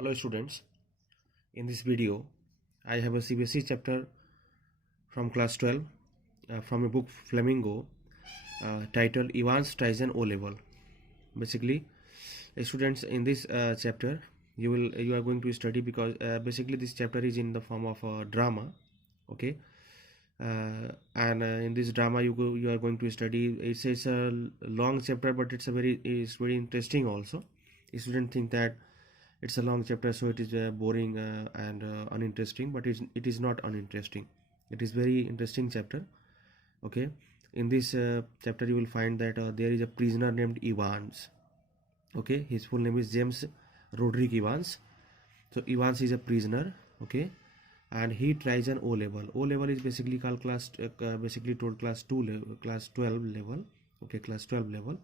Hello students, in this video I have a CBSE chapter from class 12 from a book Flamingo titled EVANS Tizen O Level. Basically, students, in this chapter you are going to study because basically this chapter is in the form of a drama, okay, and in this drama you are going to study. It's a long chapter, but it's very interesting also. Students think that it's a long chapter, so it is boring and uninteresting, but it is not uninteresting. It is very interesting chapter, okay. In this chapter you will find that there is a prisoner named Evans, okay. His full name is James Roderick Evans. So Evans is a prisoner, okay, and he tries an O level. O level is basically called basically told class 12 level, okay, class 12 level.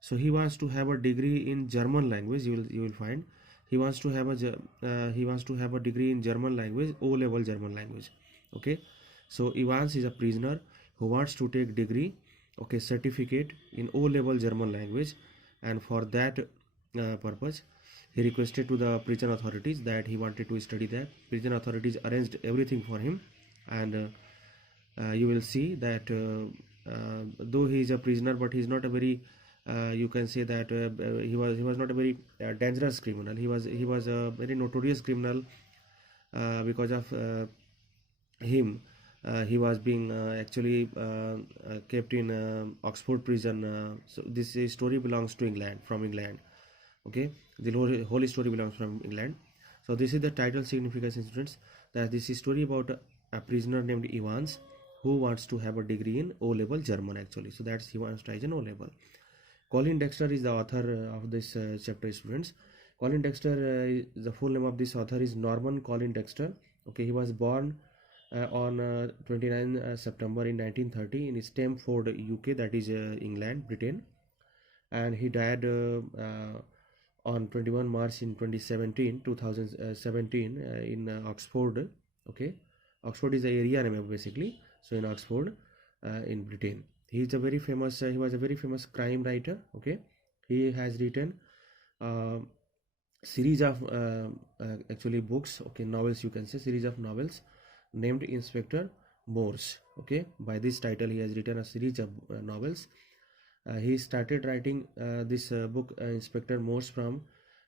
So he wants to have a degree in German language. You will find he wants to have a degree in German language, O level German language, okay. So Evans is a prisoner who wants to take degree, okay, certificate in O level German language, and for that purpose he requested to the prison authorities that he wanted to study that. Prison authorities arranged everything for him, and you will see that though he is a prisoner, but he is not a very you can say that he was not a very dangerous criminal. He was a very notorious criminal. Because of him, he was being actually kept in Oxford prison. So this story belongs to England, from England, okay. The whole story belongs from England. So this is the title significance, students, that this is story about a prisoner named Evans who wants to have a degree in O level German actually. So that's he wants to try an O level. Colin Dexter is the author of this chapter, students. Colin Dexter, the full name of this author is Norman Colin Dexter. Okay, he was born on 29 September in 1930 in Stamford, UK, that is England, Britain, and he died on 21 March in 2017 in Oxford. Okay, Oxford is the area name basically. So in Oxford, in Britain. He is a very famous. He was a very famous crime writer. Okay, he has written series of actually books. Okay, novels, you can say series of novels named Inspector Morse. Okay, by this title he has written a series of novels. He started writing this book Inspector Morse from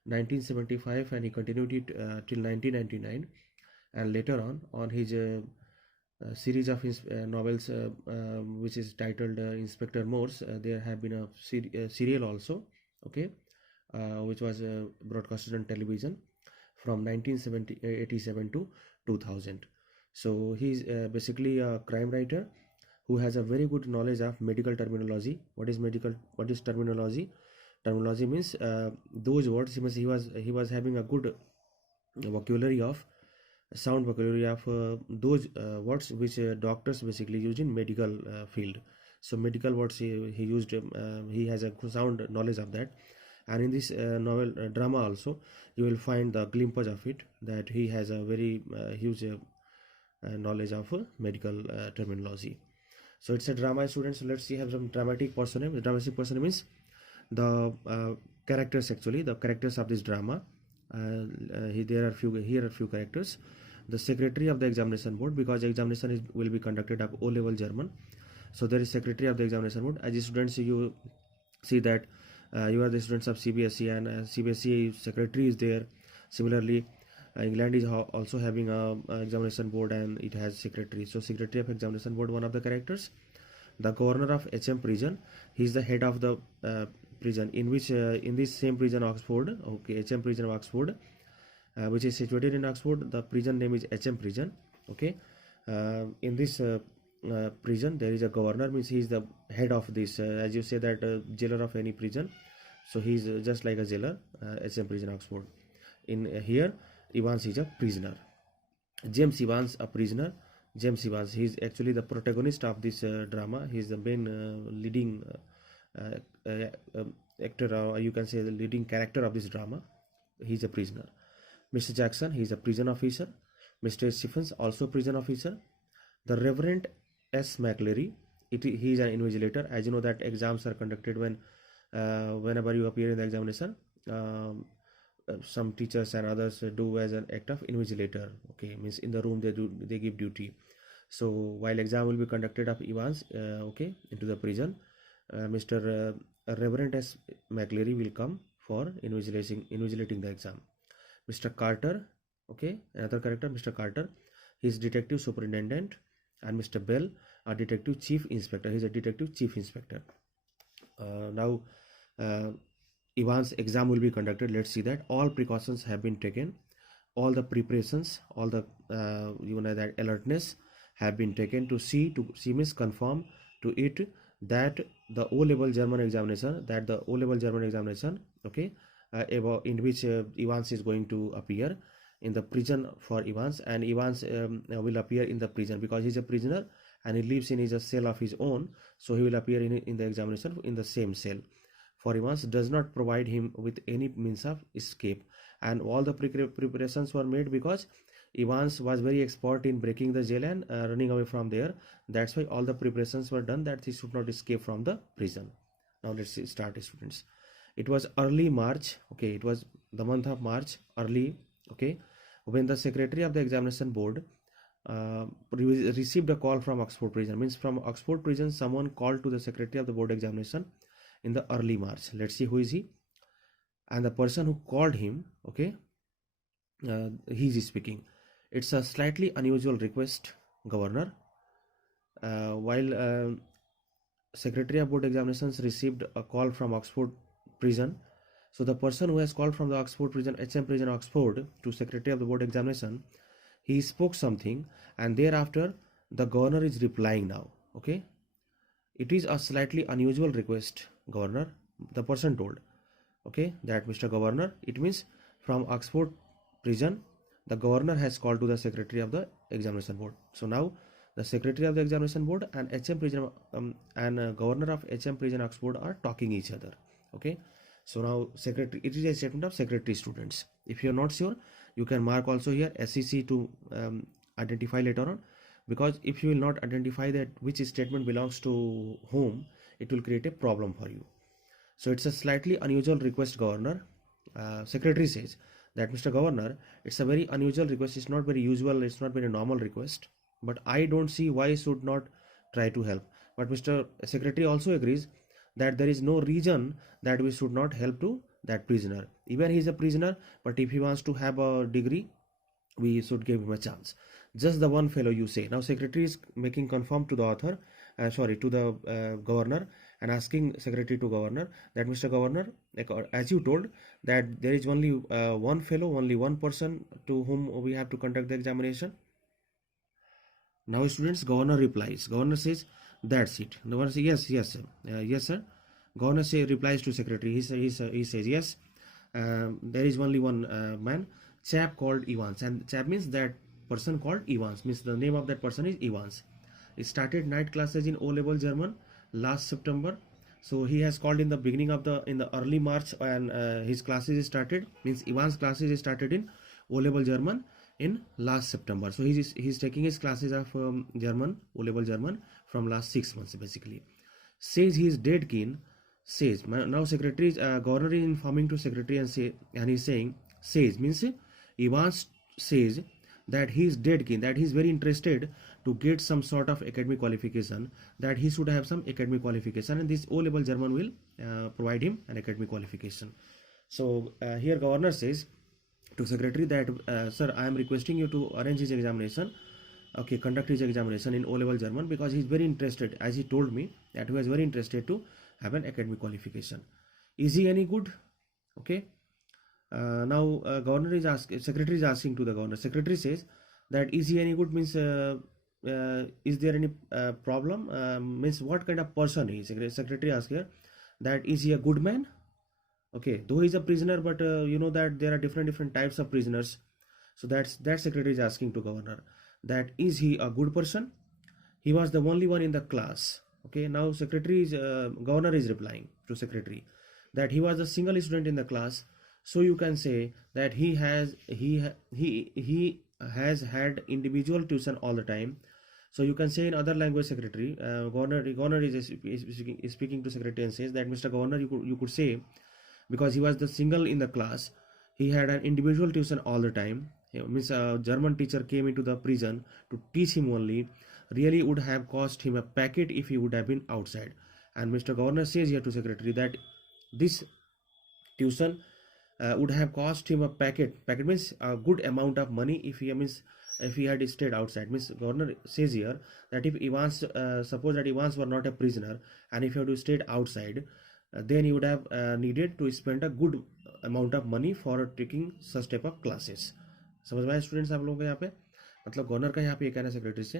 1975, and he continued it till 1999. And later on his series of novels which is titled Inspector Morse, there have been a serial also, okay, which was broadcasted on television from 1987 to 2000. So he's basically a crime writer who has a very good knowledge of medical terminology. What is terminology? Terminology means those words. He was having a good vocabulary of sound vocabulary of those words which doctors basically use in medical field. So medical words he used. He has a sound knowledge of that, and in this novel drama also you will find the glimpse of it, that he has a very huge knowledge of medical terminology. So it's a drama, students. So let's see, have some dramatic person. The dramatic person means the characters, actually the characters of this drama. Here are few characters. The secretary of the examination board, because the examination will be conducted of O level German. So there is secretary of the examination board. As students, you see that you are the students of CBSE, and CBSE secretary is there. Similarly, England is also having a examination board, and it has secretary. So secretary of examination board, one of the characters. The governor of HM prison, he is the head of the prison, in which in this same prison Oxford, okay, HM prison of Oxford, which is situated in Oxford. The prison name is HM prison, okay. In this prison there is a governor, means he is the head of this, as you say that jailer of any prison. So he is just like a jailer, HM prison Oxford. In here Evans is a prisoner. James Evans, a prisoner. James Evans, he is actually the protagonist of this drama. He is the main leading actor, or you can say the leading character of this drama. He is a prisoner. Mr. Jackson, he is a prison officer. Mr. Stephens, also prison officer. The Reverend S. McLeary, he is an invigilator. As you know that exams are conducted when whenever you appear in the examination, some teachers and others do as an act of invigilator. Okay, means in the room they give duty. So while exam will be conducted of Evans, okay, into the prison, Mr. Reverend S. McLeary will come for invigilating the exam. Mr. Carter, okay, another character, Mr. Carter, he is detective superintendent, and Mr. Bell, a detective chief inspector. He is a detective chief inspector. Now, Evans exam will be conducted. Let's see that all precautions have been taken, all the preparations, all the that alertness have been taken to see means confirm to it that the O-level German examination, okay, in which Evans is going to appear in the prison for Evans, and Evans will appear in the prison because he is a prisoner and he lives in his cell of his own, so he will appear in the examination in the same cell. For Evans does not provide him with any means of escape, and all the preparations were made because Evans was very expert in breaking the jail and running away from there. That's why all the preparations were done that he should not escape from the prison. Now let's start, students. It was early March, okay, it was the month of March, early, okay, when the secretary of the examination board received a call from Oxford prison. Means from Oxford prison someone called to the secretary of the board examination in the early March. Let's see who is he. And the person who called him, okay, he is speaking. It's a slightly unusual request, Governor. While Secretary of Board Examinations received a call from Oxford prison, so the person who has called from the Oxford prison, HM prison Oxford, to Secretary of the Board Examination, he spoke something, and thereafter the Governor is replying now. Okay, it is a slightly unusual request, Governor, the person told. Okay, that Mr. Governor, it means from Oxford prison the Governor has called to the Secretary of the Examination Board. So now the Secretary of the Examination Board and HM prison Governor of HM prison Oxford are talking each other. Okay, so now Secretary, it is a statement of Secretary, students. If you are not sure, you can mark also here SEC to identify later on, because if you will not identify that which statement belongs to whom, it will create a problem for you. So it's a slightly unusual request, Governor. Secretary says that, Mr. Governor, it's a very unusual request. It's not very usual. It's not very normal request. But I don't see why I should not try to help. But Mr. Secretary also agrees that there is no reason that we should not help to that prisoner. Even he is a prisoner, but if he wants to have a degree, we should give him a chance. Just the one fellow, you say. Now Secretary is making confirm to the author, to the Governor, and asking Secretary to Governor that, Mr. Governor, as you told that there is only one fellow, only one person to whom we have to conduct the examination. Now students, Governor replies. Governor says, that's it. The Governor says, yes sir, yes sir. Governor replies to Secretary. He says yes. There is only one man, chap called Evans, and chap means that person called Evans, means the name of that person is Evans. He started night classes in O-level German last September. So he has called in the beginning of in the early March, and his classes started, means Evans classes started in O-level German in last September. So he's taking his classes of German, O-level German, from last 6 months basically. Says he is dead keen. Says, now Secretary, Governor is informing to Secretary and he's saying, says means Evans says that he is dead keen, that he is very interested to get some sort of academic qualification, that he should have some academic qualification, and this O-level German will provide him an academic qualification. So here Governor says to Secretary that, sir, I am requesting you to arrange his examination, okay, conduct his examination in O-level German, because he is very interested, as he told me, that he was very interested to have an academic qualification. Is he any good? Okay. Now Governor is asking, Secretary is asking to the Governor. Secretary says that, is he any good, means is there any problem, means what kind of person he is. Secretary asks here that, is he a good man? Okay, though he is a prisoner, but you know that there are different types of prisoners. So that Secretary is asking to Governor that, is he a good person? He was the only one in the class. Okay, now Governor is replying to Secretary that he was a single student in the class. So you can say that he has had individual tuition all the time. So you can say in other language, Secretary, Governor is speaking to Secretary and says that, Mr. Governor, you could say, because he was the single in the class, he had an individual tuition all the time. Means a German teacher came into the prison to teach him only. Really would have cost him a packet if he would have been outside. And Mr. Governor says here to secretary that this tuition would have cost him a packet. Packet means a good amount of money if he had stayed outside. Means Governor says here that if Evans, suppose that Evans were not a prisoner and if he had stayed outside, then he would have needed to spend a good amount of money for taking such type of classes. समझ में आए students आप लोगों को यहाँ पे? मतलब governor का यहाँ पे ये कहना है सेक्रेटरी से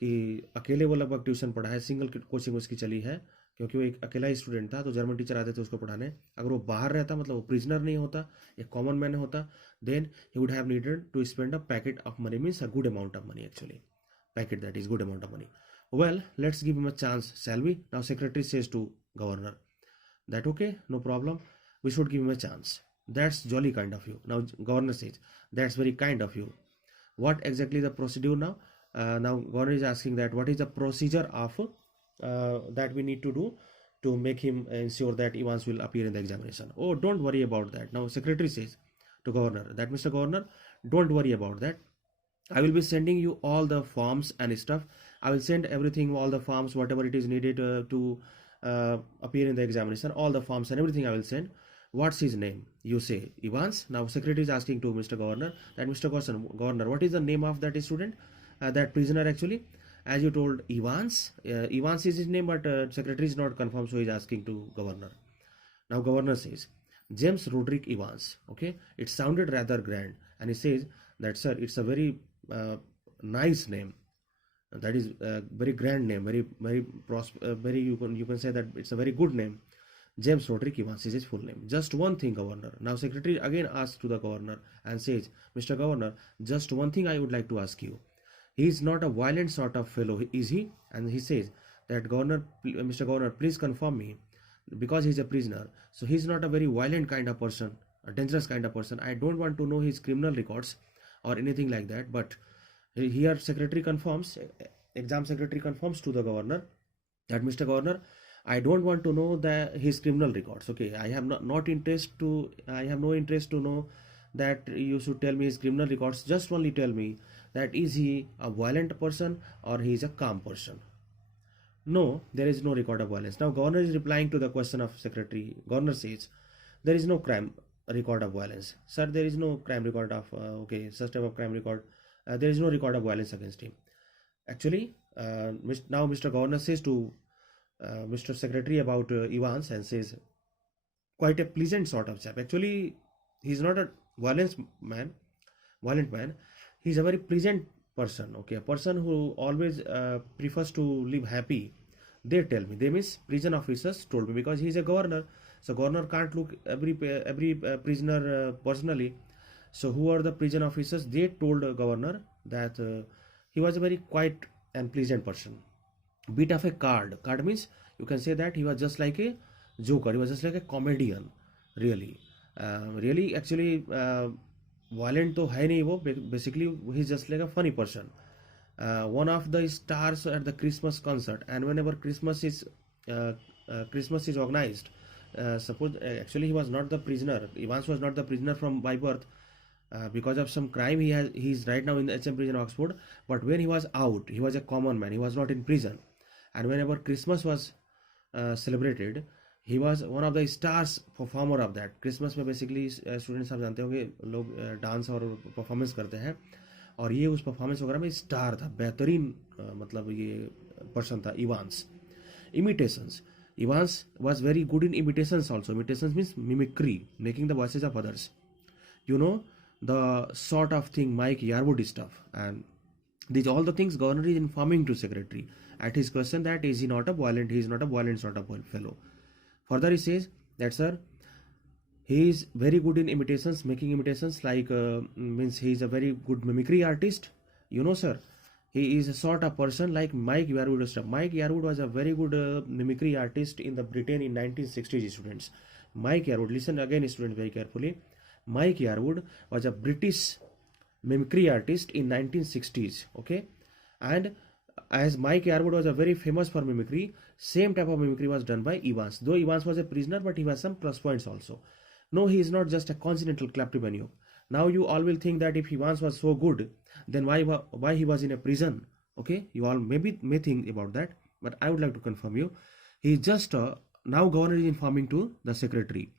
कि अकेले वो लगभग ट्यूशन पढ़ा है, सिंगल कोचिंग उसकी चली है, क्योंकि वो एक अकेला ही स्टूडेंट था, तो जर्मन टीचर आते थे उसको पढ़ाने. अगर वो बाहर रहता, मतलब वो प्रिजनर नहीं होता, एक कॉमन मैन होता, then he would have needed to spend a packet of money. Means a good amount of money actually. Packet that is good amount of money. Well, let's give him a chance, shall we? Now secretary says to governor that okay, no problem, we should give him a chance. That's jolly kind of you. Now governor says that's very kind of you. What exactly the procedure now? Now governor is asking that what is the procedure of that we need to do to make him ensure that Evans will appear in the examination. Oh, don't worry about that. Now secretary says to governor that Mr. Governor, don't worry about that. I will be sending you all the forms and stuff. I will send everything, all the forms, whatever it is needed to appear in the examination, all the forms and everything I will send. What's his name? You say Evans. Now secretary is asking to Mr. Governor that Mr. Governor, what is the name of that student, that prisoner actually? As you told Evans, Evans is his name, but secretary is not confirmed, so he is asking to governor. Now governor says James Roderick Evans. Okay, it sounded rather grand, and he says that sir, it's a very nice name. That is a very grand name, very you can say that it's a very good name. James Roderick Evans is his full name. Just one thing, governor. Now secretary again asks to the governor and says, Mr. Governor, just one thing I would like to ask you. He is not a violent sort of fellow, is he? And he says that governor, Mr. Governor, please confirm me, because he is a prisoner. So he is not a very violent kind of person, a dangerous kind of person. I don't want to know his criminal records or anything like that. But here secretary confirms, exam secretary confirms to the governor that Mr. Governor, I don't want to know his criminal records. Okay, I have no interest to know that you should tell me his criminal records. Just only tell me that is he a violent person or he is a calm person. No, there is no record of violence. Now governor is replying to the question of secretary. Governor says there is no crime record of violence. Sir, there is no crime record of such type of crime record. There is no record of violence against him. Actually, now Mr. Governor says to Mr. Secretary about Evans and says quite a pleasant sort of chap. Actually, he's not a violent man. He's a very pleasant person. Okay, a person who always prefers to live happy. They tell me. They means prison officers told me, because he's a governor. So governor can't look every prisoner personally. So who are the prison officers? They told governor that he was a very quiet and pleasant person. Bit of a card means you can say that he was just like a joker. He was just like a comedian. Really actually violent to hai nahi wo. Basically he's just like a funny person. One of the stars at the Christmas concert, and whenever Christmas is organized, suppose actually he was not the prisoner. Evans was not the prisoner by birth. Because of some crime he's right now in the HM prison Oxford, but when he was out, he was a common man, he was not in prison. And whenever Christmas was celebrated, he was one of the stars performer of that. Christmas में basically students आप जानते होंगे लोग dance और performance करते हैं, और ये उस परफॉर्मेंस वगैरह में स्टार था, बेहतरीन मतलब ये पर्सन था Evans. Imitations. Evans was very good in imitations also. Imitations means mimicry, making the voices of others. You know, the sort of thing Mike Yarwood stuff, and these all the things governor is informing to secretary at his question that he is not a violent sort of fellow. Further he says that sir, he is very good in imitations, making imitations, like means he is a very good mimicry artist. You know sir, he is a sort of person like Mike Yarwood stuff. Mike Yarwood was a very good mimicry artist in the Britain in 1960s students. Mike Yarwood, listen again students very carefully. Mike Yarwood was a British mimicry artist in 1960s. Okay, and as Mike Yarwood was a very famous for mimicry, same type of mimicry was done by Evans. Though Evans was a prisoner, but he has some plus points also. No, he is not just a congenital kleptomaniac. Now you all will think that if Evans was so good, then why he was in a prison? Okay, you all may think about that, but I would like to confirm you. He is just now governor is informing to the secretary.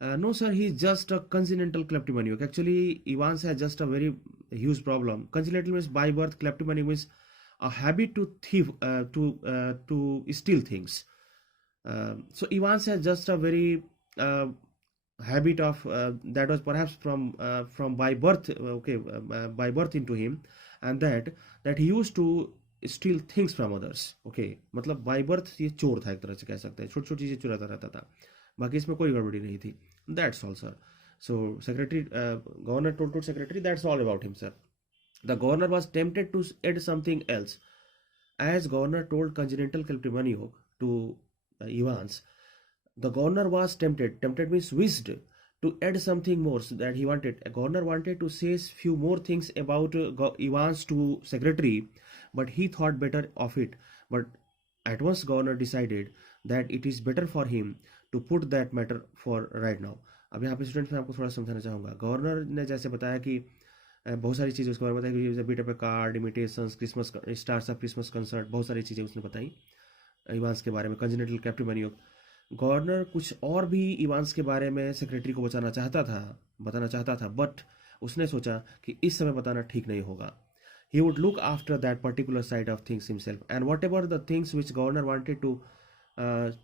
No, sir, he is just a congenital kleptomaniac. Actually, Evans has just a very huge problem. Congenital means by birth, kleptomaniac means a habit to thief, to steal things. So Evans has just a very habit of that was perhaps from by birth, by birth into him, and that he used to steal things from others. Okay, मतलब by birth ये चोर था, एक तरह से कह सकते हैं, छोटी छोटी चीजें चुराता रहता था, बाकी इसमें कोई गड़बड़ी नहीं थी. That's all, sir. So secretary, governor told secretary, that's all about him, sir. The governor was tempted to add something else. As governor told congenital kleptomaniac to Evans, the governor was tempted means wished, to add something more that he wanted. A governor wanted to say few more things about Evans to secretary, but he thought better of it. But at once governor decided that it is better for him to put that matter for right now. अब यहाँ पे students मैं आपको थोड़ा समझाना चाहूँगा. Governor ने जैसे बताया कि बहुत सारी चीज़ें उसके बारे में बताई, bit of A card, imitations, Christmas stars of Christmas concert, बहुत सारी चीज़ें उसने बताई इवांस के बारे में, कंजेनिटल कैप्टिमनियोक. गवर्नर कुछ और भी इवांस के बारे में सेक्रेटरी को बताना चाहता था, बट उसने सोचा कि इस समय बताना ठीक नहीं होगा. He would look after that particular side of things himself, and whatever the things which governor wanted to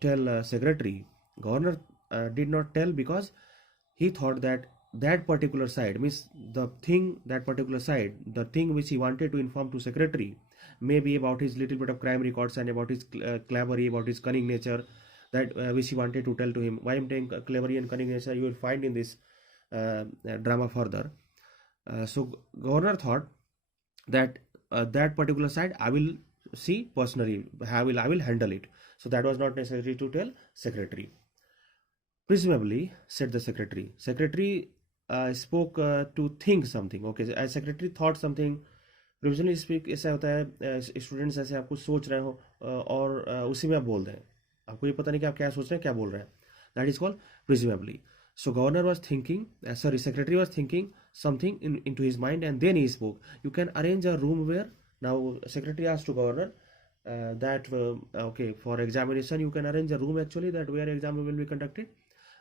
tell secretary, governor did not tell, because he thought that that particular side means the thing which he wanted to inform to secretary may be about his little bit of crime records and about his cleverly, about his cunning nature, that which he wanted to tell to him. Why I'm saying cleverly and cunning nature, you will find in this drama further. So governor thought that that particular side I will see personally, I will handle it. So that was not necessary to tell secretary. Presumably, said the secretary. Secretary spoke to think something. Okay, as secretary thought something. Presumably speak ऐसा होता है, students ऐसे आपको सोच रहे हो और उसी में आप बोल दें, आपको ये पता नहीं कि आप क्या सोच रहे हैं, क्या बोल रहे हैं. That is called presumably. So governor was thinking, secretary was thinking something into his mind, and then he spoke. You can arrange a room where, now secretary asked to governor that okay, for examination you can arrange a room actually that where exam will be conducted.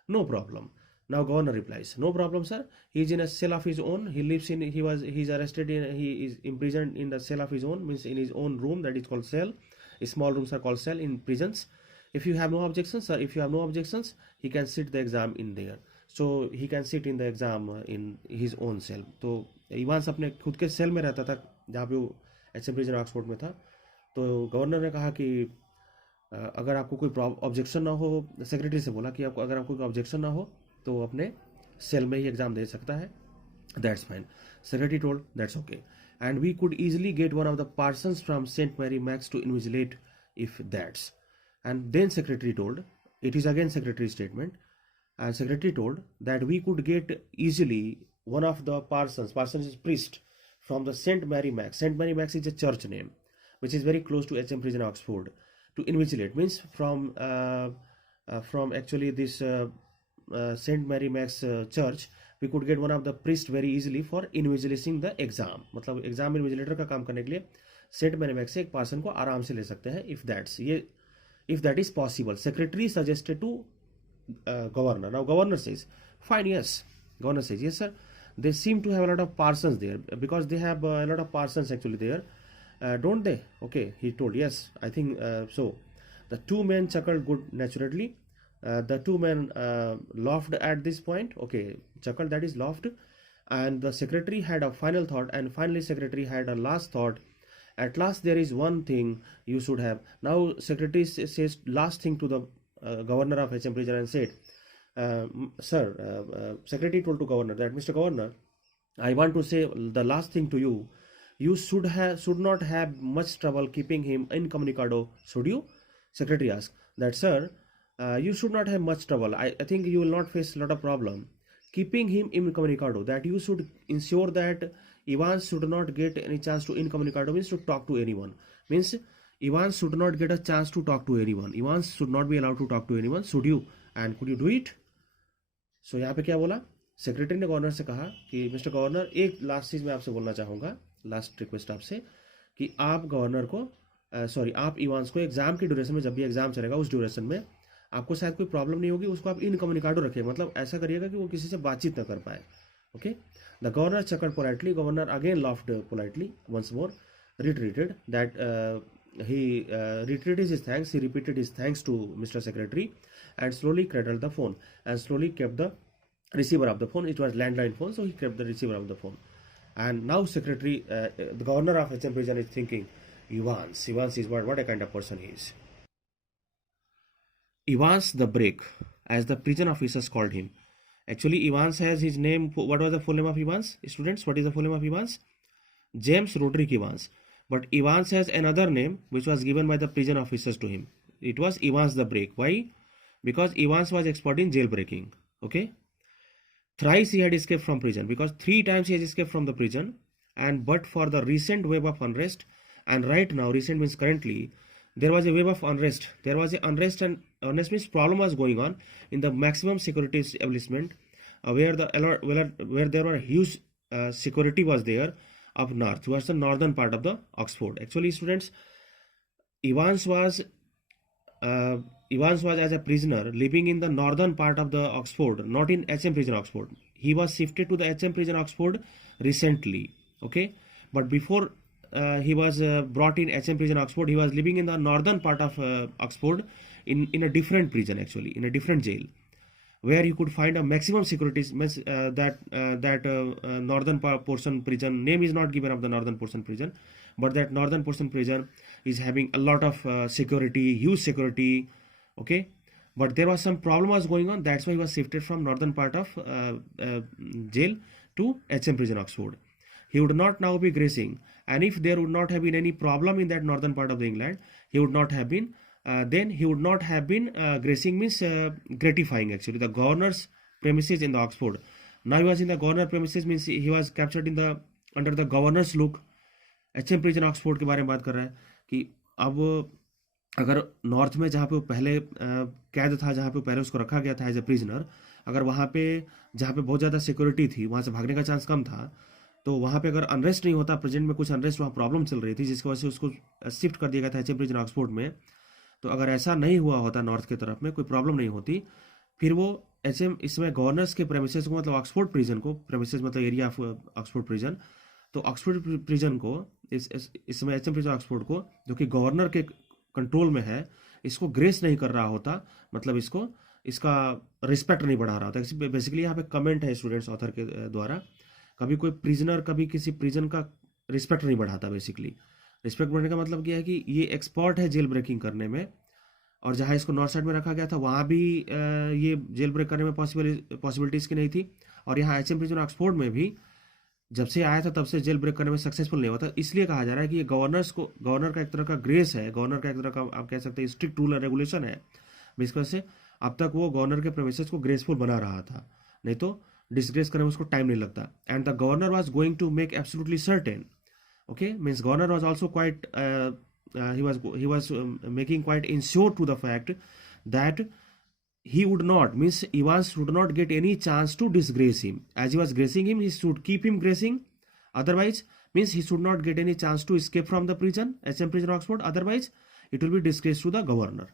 No problem. Now governor replies, no problem, sir. He is in a cell of his own. He lives in, he's arrested in, he is imprisoned in the cell of his own, means in his own room, that is called cell. Small rooms are called cell in prisons. If you have no objections, sir, if you have no objections, he can sit the exam in there. So he can sit in the exam in his own cell. तो Evans अपने खुद के cell में रहता था जहाँ पे वो एचएम प्रिजन ऑक्सफोर्ड में था. तो गवर्नर ने कहा कि अगर आपको कोई ऑब्जेक्शन ना हो, सेक्रेटरी से बोला कि आपको अगर आपको कोई ऑब्जेक्शन ना हो तो अपने सेल में ही एग्जाम दे सकता है. That's fine. Secretary told that's okay, and we could easily get one of the parsons from Saint Mary Max to invigilate if that's. And then secretary told, it is again secretary statement, and secretary told that we could get easily one of the parsons is priest, from the St. Mary Max. St. Mary Max is a church name which is very close to HM prison Oxford. To invigilate means from actually this St. Mary Max church we could get one of the priest very easily for invigilating the exam. मतलब exam invigilator का काम करने के लिए Saint Mary max से एक person को आराम से ले सकते हैं. If that is possible, secretary suggested to governor. Now governor says, fine, yes. Governor says, yes, sir. They seem to have a lot of parsons there, because they have a lot of parsons actually there, don't they? Okay, he told, yes, I think so. The two men chuckled good naturedly. The two men laughed at this point. Okay, chuckled, that is laughed. And the secretary had a final thought, and finally secretary had a last thought. At last there is one thing you should have. Now secretary says last thing to the governor of HM prison and said, sir, secretary told to governor that, Mr. Governor, I want to say the last thing to you. You should not have much trouble keeping him incommunicado, should you? Secretary asked that, sir, you should not have much trouble. I think you will not face a lot of problem keeping him incommunicado, that you should ensure that Evans should not get any chance to incommunicado, means to talk to anyone. Means Evans should not get a chance to talk to anyone. Evans should not be allowed to talk to anyone. Should you? And could you do it? सो यहाँ पे क्या बोला, secretary ने governor से कहा कि mister governor, एक last चीज़ मैं आपसे बोलना चाहूँगा, लास्ट रिक्वेस्ट आपसे, कि आप गवर्नर को आप इवांस को एग्जाम की ड्यूरेशन में, जब भी एग्जाम चलेगा उस ड्यूरेशन में आपको शायद कोई प्रॉब्लम नहीं होगी, उसको आप इनकम्युनिकेटो रखिए, मतलब ऐसा करिएगा कि वो किसी से बातचीत ना कर पाए. Okay. The governor chuckled politely. Governor again laughed politely once more, retreated that he retreated his thanks. He repeated his thanks to Mr. Secretary and slowly cradled the phone and slowly kept the receiver of the phone. It was landline phone, so he kept the receiver of the phone. And now secretary, the governor of HM prison is thinking, Evans is what a kind of person he is. Evans the Break, as the prison officers called him. Actually, Evans has his name. What was the full name of Evans? Students, what is the full name of Evans? James Roderick Evans. But Evans has another name which was given by the prison officers to him. It was Evans the Break. Why? Because Evans was expert in jailbreaking. Okay. Thrice he had escaped from prison, because 3 times he has escaped from the prison, and but for the recent wave of unrest, and right now, recent means currently, there was a wave of unrest. There was a unrest, and unrest means problem was going on in the maximum security establishment, where there were huge security was there up north, towards the northern part of the Oxford. Actually, students, Evans was as a prisoner living in the northern part of the Oxford, not in HM prison Oxford. He was shifted to the HM prison Oxford recently. Okay, but before he was brought in HM prison Oxford, he was living in the northern part of Oxford in a different prison, actually in a different jail, where you could find a maximum security. Northern portion prison, name is not given of the northern portion prison, but that northern portion prison is having a lot of security, huge security. Okay, but there was some problem was going on, that's why he was shifted from northern part of jail to HM prison Oxford. He would not now be gracing, and if there would not have been any problem in that northern part of the England, he would not have been gracing means gratifying, actually, the governor's premises in the Oxford. Now he was in the governor premises, means he was captured in the under the governor's look. HM prison Oxford के बारे में बात कर रहा है कि अब अगर नॉर्थ में जहाँ पे वो पहले कैद था, जहाँ पे पहले उसको रखा गया था एज ए प्रिजनर, अगर वहाँ पे जहाँ पे बहुत ज़्यादा सिक्योरिटी थी, वहाँ से भागने का चांस कम था, तो वहाँ पे अगर अनरेस्ट नहीं होता, प्रेजेंट में कुछ अनरेस्ट वहाँ प्रॉब्लम चल रही थी, जिसकी वजह से उसको शिफ्ट कर दिया गया था HM प्रिजन ऑक्सफोर्ड में, तो अगर ऐसा नहीं हुआ होता, नॉर्थ की तरफ में कोई प्रॉब्लम नहीं होती, फिर वो HM इसमें गवर्नर्स के प्रेमिसेस को, मतलब ऑक्सफोर्ड प्रिजन को, प्रेमिसेस मतलब एरिया ऑफ ऑक्सफोर्ड प्रिजन, तो ऑक्सफोर्ड प्रिजन को इसमें HM प्रिजन ऑक्सफोर्ड को, जो कि गवर्नर के कंट्रोल में है, इसको ग्रेस नहीं कर रहा होता, मतलब इसका रिस्पेक्ट नहीं बढ़ा रहा होता. बेसिकली यहाँ पे कमेंट है स्टूडेंट्स ऑथर के द्वारा, कभी कोई प्रिजनर कभी किसी प्रिजन का रिस्पेक्ट नहीं बढ़ाता. बेसिकली रिस्पेक्ट बढ़ने का मतलब क्या है कि ये एक्सपर्ट है जेल ब्रेकिंग करने में, और जहाँ इसको नॉर्थ साइड में रखा गया था वहाँ भी ये जेल ब्रेक करने में पॉसिबिलिटीज़ की नहीं थी, और यहाँ HM प्रिजन ऑक्सफोर्ड में भी जब से आया था तब से जेल ब्रेक करने में सक्सेसफुल नहीं होता. इसलिए कहा जा रहा है कि ये गवर्नर का एक तरह का ग्रेस है, गवर्नर का एक तरह का आप कह सकते हैं स्ट्रिक्ट रूल और रेगुलेशन है, जिस वजह से अब तक वो गवर्नर के प्रेमिसेस को ग्रेसफुल बना रहा था, नहीं तो डिसग्रेस करने में उसको टाइम नहीं लगता. And the governor was going to make absolutely certain, okay, means governor was also quite he was making quite ensure to the fact that he would not, means Evans would not get any chance to disgrace him. As he was gracing him, he should keep him gracing, otherwise means he should not get any chance to escape from the prison, HM prison Oxford, otherwise it will be disgrace to the governor.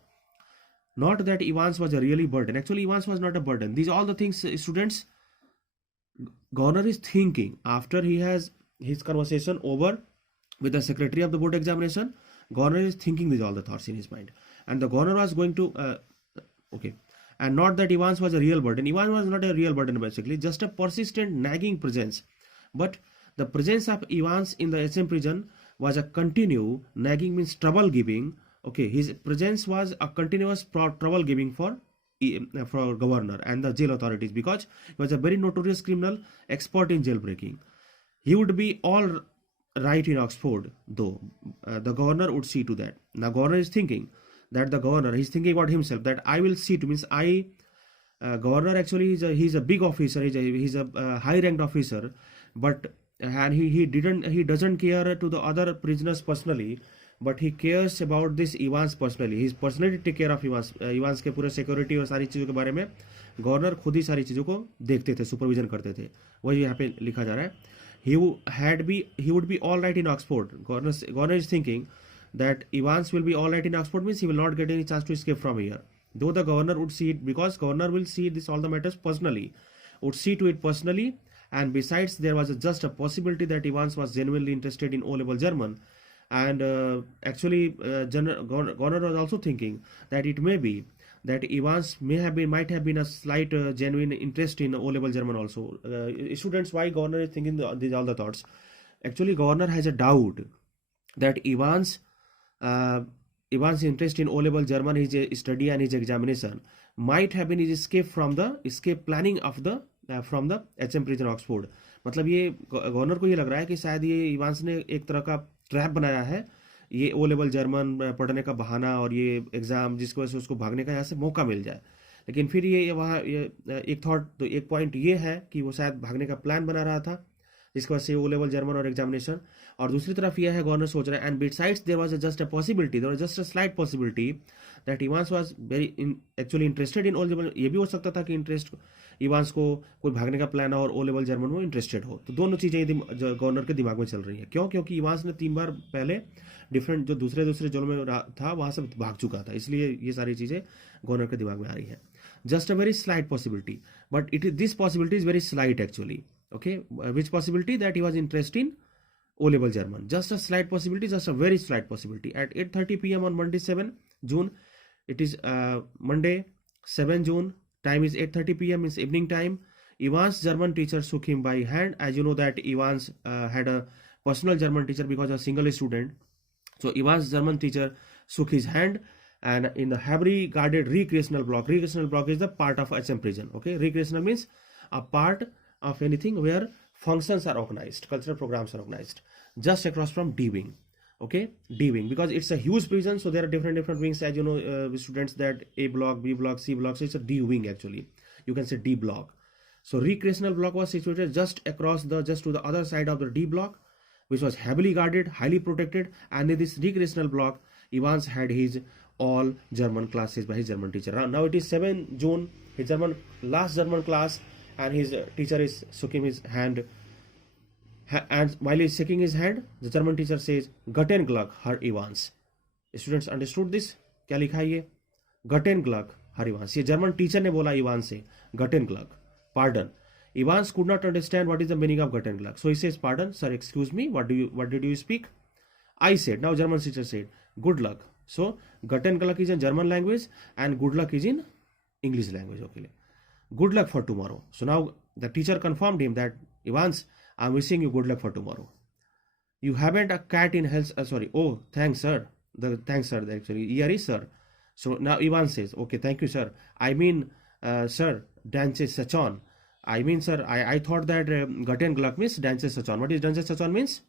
Not that Evans was a really burden. Actually Evans was not a burden. These all the things, students, governor is thinking after he has his conversation over with the secretary of the board examination. Governor is thinking these all the thoughts in his mind, and the governor was going to okay, and not that Evans was a real burden. Evans was not a real burden, basically just a persistent nagging presence, but the presence of Evans in the HM prison was a continued nagging, means trouble giving. Okay, his presence was a continuous trouble giving for governor and the jail authorities, because he was a very notorious criminal, expert in jailbreaking. He would be all right in Oxford, though the governor would see to that. Now governor is thinking that he's thinking about himself, that I will see to, means governor actually he's a big officer, he's a high ranked officer, but and he doesn't care to the other prisoners personally, but he cares about this Evans personally. He personally take care of Evans. Evans के पूरे security और सारी चीज़ों के बारे में governor खुद ही सारी चीज़ों को देखते थे, सुपरविजन करते थे. वही यहाँ पे लिखा जा रहा है. He would be all right in Oxford. Governor is thinking that Evans will be all right in Oxford means he will not get any chance to escape from here. Though the governor would see it, because governor will see this all the matters personally, would see to it personally. And besides, there was just a possibility that Evans was genuinely interested in O-level German. And actually, governor was also thinking that it may be that Evans might have been a slight genuine interest in O-level German also. Students, why governor is thinking these all the thoughts? Actually, governor has a doubt that Evans' interest in O-level German, his study and his examination, might have been his escape planning of the from the HM prison Oxford. मतलब ये governor को ये लग रहा है कि शायद ये इवांस ने एक तरह का ट्रैप बनाया है, ये ओ लेवल जर्मन पढ़ने का बहाना और ये एग्जाम जिसकी वजह से उसको भागने का यहाँ से मौका मिल जाए. लेकिन फिर ये वहाँ एक थॉट, तो एक पॉइंट ये है कि वो शायद भागने का प्लान बना रहा था जिसकी वजह से ओ लेवल जर्मन और एग्जामिनेशन. और दूसरी तरफ यह है गवर्नर सोच रहा है, and besides there was just a possibility, there was just a slight possibility that Evans was very actually interested in O level. ये भी हो सकता था कि इंटरेस्ट इवांस को कोई भागने का प्लान हो और ओ लेवल जर्मन में इंटरेस्टेड हो. तो दोनों चीज़ें गवर्नर के दिमाग में चल रही है. क्यों? क्योंकि इवांस ने 3 बार पहले डिफरेंट जो दूसरे जेलों में था वहाँ से भाग चुका था, इसलिए ये सारी चीज़ें गवर्नर के दिमाग में आ रही है. Just a very slight possibility, but this possibility is very slight actually. Okay, which possibility? That he was interested in O-level German. Just a slight possibility, just a very slight possibility. At 8:30 p.m. on Monday 7 June, it is Monday 7 June, time is 8:30 p.m. is evening time. Evans' German teacher shook him by hand. As you know that Evans had a personal German teacher because a single student. So Evans' German teacher shook his hand, and in the heavily guarded recreational block. Recreational block is the part of HM prison. Okay, recreational means a part of anything where functions are organized, cultural programs are organized, just across from D wing. Okay, D wing, because it's a huge prison, so there are different wings, as you know, students, that A block, B block, C block, so it's a D wing actually. You can say D block. So recreational block was situated just to the other side of the D block, which was heavily guarded, highly protected. And in this recreational block, Evans had his all German classes by his German teacher. Now it is 7 June, his last German class, and his teacher is shaking his hand, and while he's shaking his hand, the German teacher says, "Guten Glück, Herr Evans." Students understood this? क्या लिखा है ये? Guten Glück, Herr Evans. ये German teacher ने बोला Ivan से, Guten Glück, pardon. Evans could not understand what is the meaning of Guten Glück, so he says, "Pardon, sir, excuse me, what did you speak?" I said. Now German teacher said, "Good luck." So Guten Glück is in German language and good luck is in English language. Okay. Good luck for tomorrow. So now the teacher confirmed him that, Evans, I'm wishing you good luck for tomorrow. You haven't a cat in hell's, sorry. Oh, thanks, sir. Thanks, sir. Actually, here is, sir. So now Evans says, okay, thank you, sir. I mean, sir, Danche Sachon. I mean, sir, I thought that Guten Glück means Danche Sachon. What is Danche Sachon means?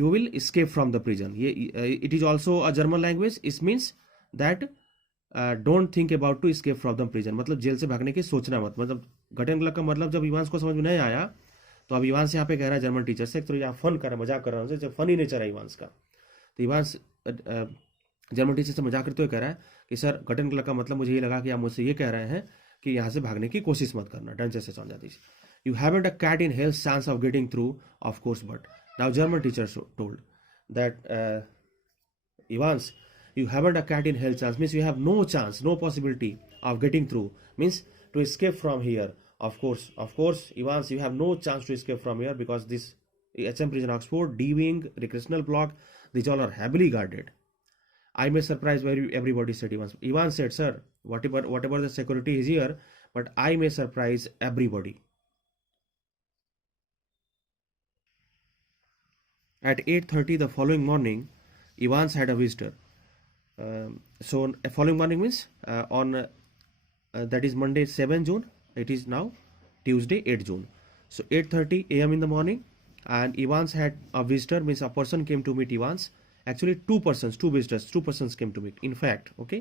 You will escape from the prison. It is also a German language. It means that don't think about to escape from the prison, मतलब jail से भागने की सोचना मत. मतलब गटन Glück का मतलब जब इवांस को समझ में नहीं आया, तो अब इवांस यहाँ पे कह रहा है जर्मन टीचर से, तो यहाँ फन कर रहा है, मजाक कर रहा है, फनी नेचर है इवांस का. तो इवांस जर्मन टीचर से मजाक करते हुए कह रहा है कि सर, गटन ग्लक का मतलब मुझे ये लगा कि आप मुझसे ये कह रहे हैं कि यहाँ से भागने की कोशिश मत करना, डंच से समझ जाती. You haven't a cat in hell's chance of getting through, of course, but now German teacher told that Evans, you haven't a cat in hell chance means you have no chance, no possibility of getting through, means to escape from here. Of course, Evans, you have no chance to escape from here because this HM prison Oxford, D wing, recreational block, these all are heavily guarded. I may surprise everybody, said Evans. Evans said, sir, whatever the security is here, but I may surprise everybody. At 8:30 the following morning, Evans had a visitor. So following morning means that is Monday 7 June. It is now Tuesday 8 June. So 8:30 a.m. in the morning, and Evans had a visitor, means a person came to meet Evans. Actually two persons came to meet. In fact, okay.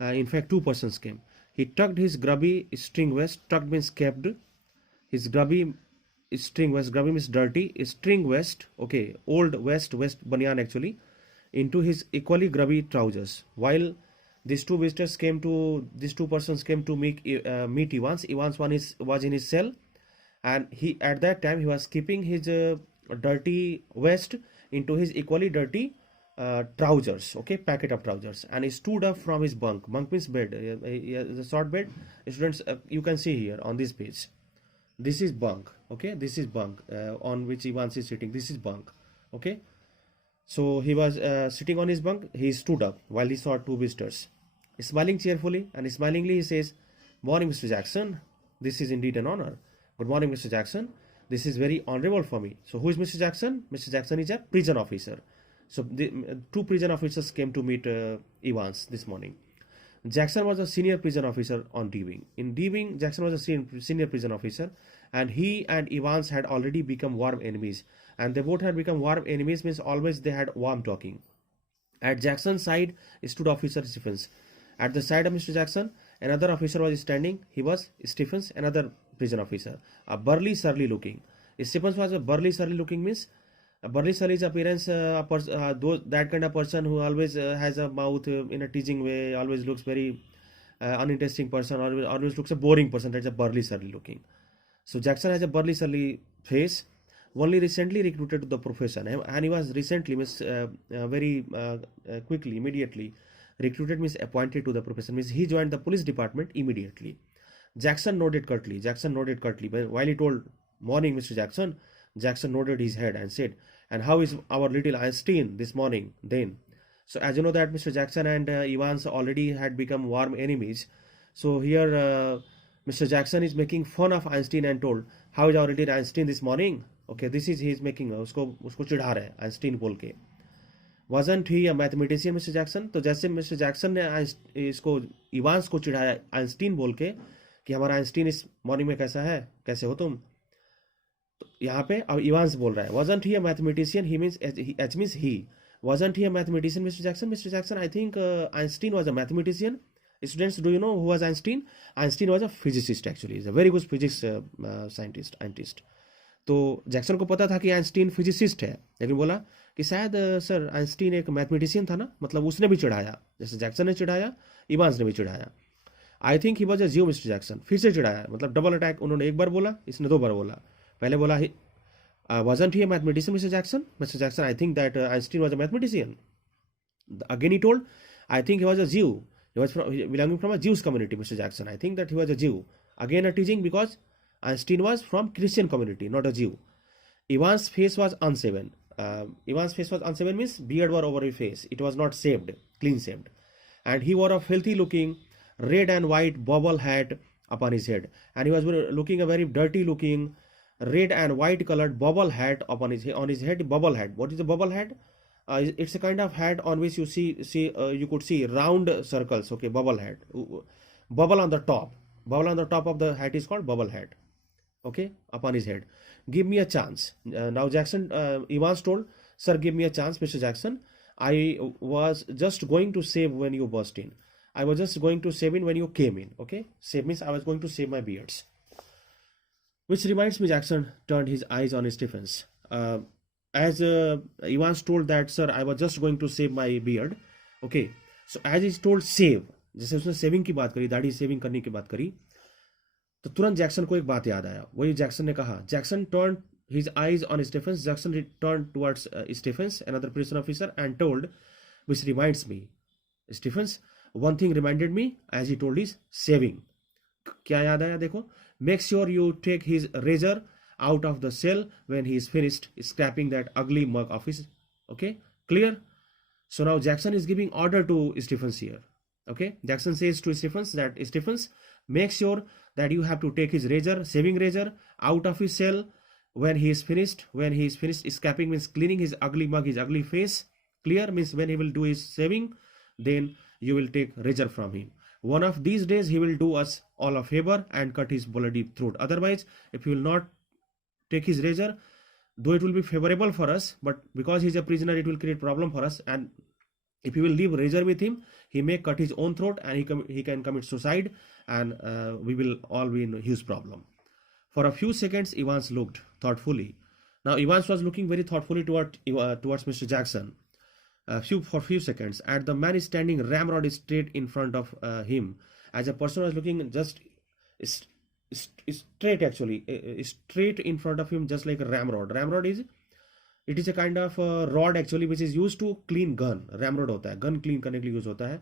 In fact, 2 persons came. He tucked his grubby string vest. Tucked means kept. His grubby string vest, grubby means dirty, string vest, okay, old vest banyan actually, into his equally grubby trousers. While these two persons came to meet Evans. Evans was in his cell, and he at that time he was keeping his dirty vest into his equally dirty trousers, okay, packet of trousers, and he stood up from his bunk. Bunk means bed, the short bed. Students, you can see here on this page. This is bunk, okay. This is bunk on which Evans is sitting. This is bunk, okay. So he was sitting on his bunk. He stood up while he saw two visitors. Smiling cheerfully and smilingly, he says, "Morning, Mr. Jackson. This is indeed an honor. Good morning, Mr. Jackson. This is very honorable for me." So who is Mr. Jackson? Mr. Jackson is a prison officer. So the two prison officers came to meet Evans this morning. Jackson was a senior prison officer on D-Wing. In D-Wing, Jackson was a senior prison officer, and he and Evans had already become warm enemies. And they both had become warm enemies means always they had warm talking. At Jackson's side stood Officer Stephens. At the side of Mr. Jackson, another officer was standing. He was Stephens, another prison officer, a burly, surly looking. Stephens was a burly, surly looking means a burly, surly appearance, that kind of person who always has a mouth in a teasing way, always looks very uninteresting person, always looks a boring person. That's a burly, surly looking. So Jackson has a burly, surly face, only recently recruited to the profession, and he was recently very quickly, immediately recruited, means appointed to the profession, means he joined the police department immediately. Jackson nodded curtly. While he told, "Morning, Mr. Jackson," Jackson nodded his head and said, "And how is our little Einstein this morning then?" So as you know that Mr. Jackson and Evans already had become warm enemies. So here Mr. Jackson is making fun of Einstein and told, "How is our little Einstein this morning?" Okay, this is he is making, उसको चिढ़ा रहा है Einstein बोल के. Wasn't he a mathematician, Mr. Jackson? तो जैसे Mr. Jackson ने इसको Evans को चिढ़ाया Einstein बोल के कि हमारा Einstein इस मॉर्निंग में कैसा है, कैसे हो तुम, तो यहाँ पे अब Evans बोल रहा है, wasn't he a mathematician? He means H means he. Wasn't he a mathematician, Mr. Jackson? Mr. Jackson, I think Einstein was a mathematician. Students, do you know who was Einstein? Einstein was a physicist actually. He's a very good physics scientist. तो Jackson को पता था कि Einstein physicist है, लेकिन बोला कि शायद सर आइंस्टीन एक मैथमेटिशियन था ना, मतलब उसने भी चिढ़ाया, जैसे जैक्सन ने चिढ़ाया इवांस ने भी चिढ़ाया. I think he was a Jio mister Jackson, फिर से चिढ़ाया, मतलब डबल अटैक. उन्होंने एक बार बोला, इसने दो बार बोला. पहले बोला wasn't he a mathematician, Mr. Jackson? Mr. Jackson, I think that Einstein was a mathematician. Again he told, I think he was a Jew. He was belonging from a Jewish community, Mr. Jackson. I think that he was a Jew. Again a teasing because Einstein was from Christian community, not a Jew. Evans' face was unshaven. Means beard were over his face. It was not shaved, clean shaved. And he wore a filthy looking red and white bobble hat upon his head. And he was looking a very dirty looking red and white colored bobble hat upon his head. Bobble hat. What is a bobble hat? It's a kind of hat on which you could see round circles. Okay, bobble hat. Bubble on the top. Bubble on the top of the hat is called bubble hat. Okay, upon his head. Give me a chance. Now Jackson, Evans told, sir, give me a chance, Mr. Jackson. I was just going to save when you burst in. I was just going to save in when you came in. Okay, save means I was going to save my beards. Which reminds me, Jackson turned his eyes on Stephens. As Evans told that, sir, I was just going to save my beard. Okay, so as he told save, जैसे उसने saving की बात करी, दाढ़ी saving करने की बात करी, तो तुरंत जैक्सन को एक बात याद आया. वही जैक्सन ने कहा. Jackson turned his eyes on Stephens. Jackson turned towards Stephens, another prison officer, and told, which reminds me, Stephens, one thing reminded me, as he told, is saving. क्या याद आया देखो. Make sure you take his razor out of the cell when he is finished scraping that ugly mug of his. Okay, clear? So now Jackson is giving order to Stephens here. Okay, Jackson says to Stephens that Stephens, make sure that you have to take his razor, shaving razor, out of his cell when he is finished. When he is finished scraping means cleaning his ugly mug, his ugly face. Clear means when he will do his shaving, then you will take razor from him. One of these days he will do us all a favor and cut his bloody throat. Otherwise, if you will not take his razor, though it will be favorable for us, but because he is a prisoner, it will create problem for us. And if you will leave razor with him, he may cut his own throat and he can commit suicide, and we will all be in a huge problem. For a few seconds, Evans looked thoughtfully. Now, Evans was looking very thoughtfully towards Mr. Jackson. For few seconds, and the man is standing ramrod straight in front of him. As a person was looking just straight, actually, straight in front of him, just like a ramrod. Ramrod is a kind of rod actually which is used to clean gun. Ramrod होता है, gun clean करने के लिए use होता है.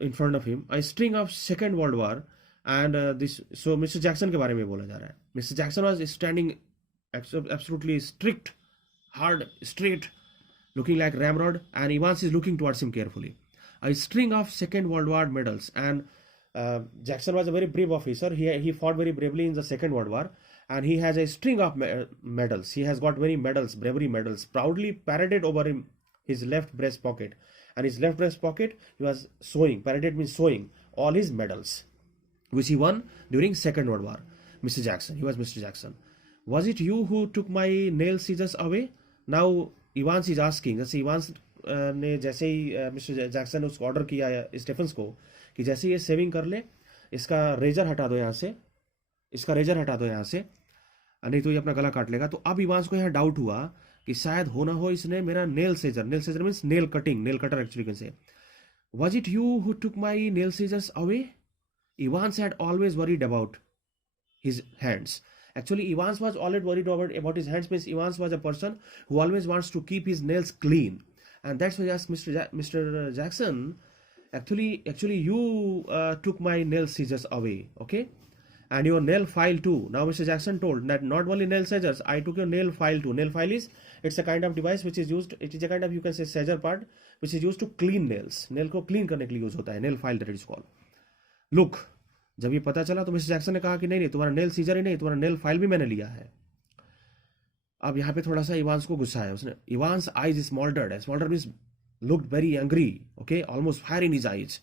In front of him, a string of Second World War, and this. So Mr. Jackson के बारे में बोला जा रहा है. Mr. Jackson was standing absolutely strict, hard, straight, looking like ramrod, and Evans is looking towards him carefully. A string of Second World War medals, and Jackson was a very brave officer. He fought very bravely in the Second World War, and he has a string of medals. He has got many medals, bravery medals, proudly paraded over his left breast pocket. And his left breast pocket, he was sewing. Paraded means sewing all his medals, which he won during Second World War. Mr. Jackson, he was Mr. Jackson. Was it you who took my nail scissors away? Now Evans is asking. जैसे Evans ने जैसे ही mister Jackson ने उसको order किया Stefan's को कि जैसे ये सेविंग कर ले, इसका रेजर हटा दो यहाँ से, नहीं तो ये अपना गला काट लेगा. तो अब इवांस को यहाँ डाउट हुआ कि शायद हो ना हो इसने मेरा nail scissor means nail cutter actually can say. Was it you who took my nail scissors away? Evans had always worried about his hands. Actually, Evans was always worried about his hands. Means Evans was a person who always wants to keep his nails clean, and that's why he asked Mr. Jackson. Actually, you took my nail scissors away, okay, and your nail file too. Now, Mr. Jackson told that not only nail scissors, I took your nail file too. Nail file it's a kind of device which is used. It is a kind of, you can say, scissor part which is used to clean nails. Nail को clean करने के लिए use होता है. Nail file that it is called. Look. जब ये पता चला तो मिस्टर जैक्सन ने कहा कि नहीं तुम्हारा नेल सीजर ही नहीं, तुम्हारा नेल फाइल भी मैंने लिया है. अब यहाँ पे थोड़ा सा इवांस को गुस्सा है. उसने Evans eyes smouldered means looked very angry, okay, almost fire in his eyes.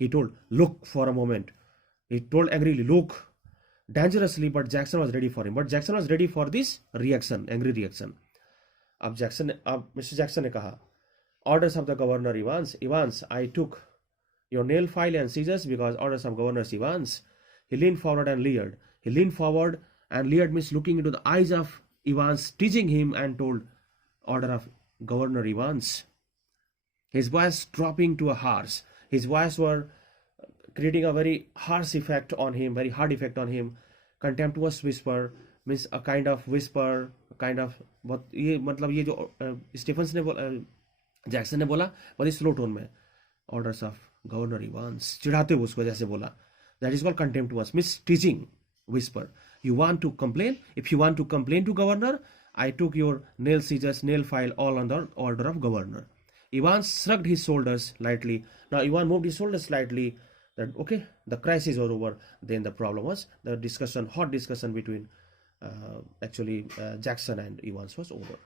He told look for a moment. He told angrily look dangerously, but Jackson was ready for him. But Jackson was ready for this reaction, angry reaction. अब mister Jackson ने कहा, orders of the governor Evans, I took your nail file and scissors because orders of Governor Evans. He leaned forward and leered. Means looking into the eyes of Evans, teasing him, and told, order of Governor Evans. His voice dropping to a harsh. His voice were creating a very harsh effect on him, very hard effect on him. Contemptuous whisper means a kind of whisper, ये मतलब ये जो Stephen's ने बोला, Jackson ने बोला बहुत ही स्लो टोन में, ऑर्डर्स ऑफ गवर्नर इवांस, चिढ़ाते हुए उसको जैसे बोला. That is called contemptuous means teasing whisper. You want to complain? If you want to complain to governor, I took your nail scissors, nail file, all on the order of governor. Ivan shrugged his shoulders lightly. Now Ivan moved his shoulders slightly. That okay, the crisis was over. Then the problem was the hot discussion between Jackson and Evans was over.